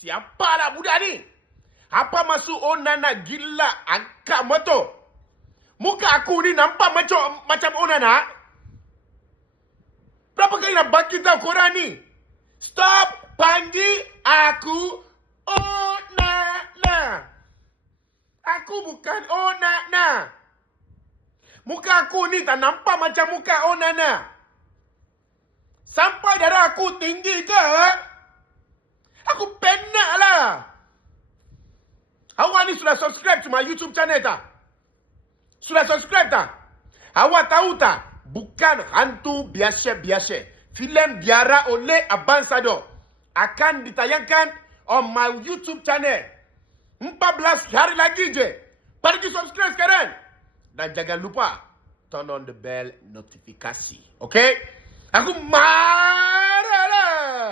Siapalah budak ni? Apa maksud Onana gila angkat motor? Muka aku ni nampak macam macam Onana? Berapa kali nak bagi tahu korang ni? Stop panggil aku Onana. Aku bukan Onana. Muka aku ni tak nampak macam muka Onana. Sampai darah aku tinggi ke? Aku lah. Awak ni sudah subscribe to my YouTube channel tak? Sudah subscribe tak? Awak tahu? Bukan hantu biasa-biasa. Filem diara oleh Abang Sado. Akan ditayangkan on my YouTube channel. 14 hari lagi je. Pergi subscribe sekarang. Dan jangan lupa turn on the bell notifikasi. Okay? Aku mai